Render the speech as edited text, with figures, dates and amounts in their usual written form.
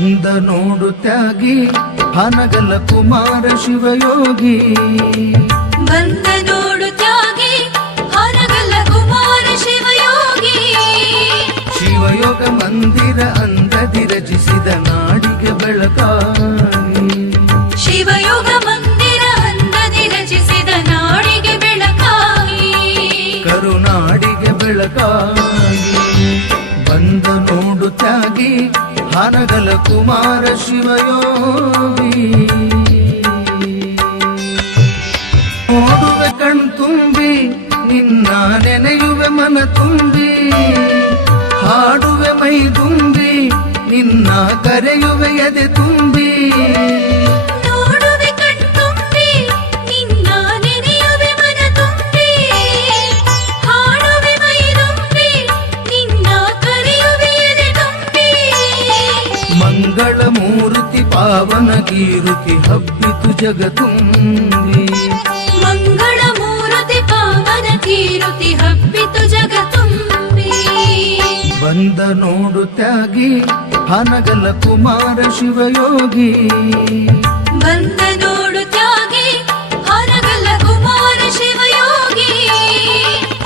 ಬಂದ ನೋಡು ತ್ಯಾಗಿ ಹನಗಲ ಕುಮಾರ ಶಿವಯೋಗಿ ಬಂದ ನೋಡು ತ್ಯಾಗಿ ಹನಗಲ ಕುಮಾರ ಶಿವಯೋಗಿ ಶಿವಯೋಗ ಮಂದಿರ ಅಂದದಿ ರಚಿಸಿದ ನಾಡಿಗೆ ಬೆಳಕಾಗಿ ಶಿವಯೋಗ ಮಂದಿರ ಅಂದದಿ ರಚಿಸಿದ ನಾಡಿಗೆ ಬೆಳಕಾಗಿ ಕರುನಾಡಿಗೆ ಬೆಳಕಾಗಿ ಬಂದ ನೋಡು ತ್ಯಾಗಿ ಹನಗಲ ಕುಮಾರ ಶಿವಯೋಗಿ ನೋಡುವೆ ಕಣ್ತುಂಬಿ ನಿನ್ನ ನೆನೆಯುವೆ ಮನ ತುಂಬಿ ಹಾಡುವೆ ಮೈ ತುಂಬಿ ನಿನ್ನ ಕರೆಯುವೆ ಎದೆ ತುಂಬಿ ನೋಡುವೆ ಕಣ್ತುಂಬಿ ನಿನ್ನ ನೆನೆಯುವೆ ಮನ ತುಂಬಿ ಹಾಡುವೆ ಮೈ ತುಂಬಿ ನಿನ್ನ ಕರೆಯುವೆ ಎದೆ ತುಂಬಿ ಮಂಗಳ ಮೂರ್ತಿ ಪಾವನ ಕೀರುತಿ ಹಬ್ಬಿತು ಜಗತುಂಬಿ ಮಂಗಳ ಮೂರ್ತಿ ಪಾವನ ಕೀರುತಿ ಹಬ್ಬಿತು ಜಗತುಂಬಿ ಬಂದ ನೋಡು ತ್ಯಾಗಿ ಹನಗಲ ಕುಮಾರ ಶಿವಯೋಗಿ ಬಂದ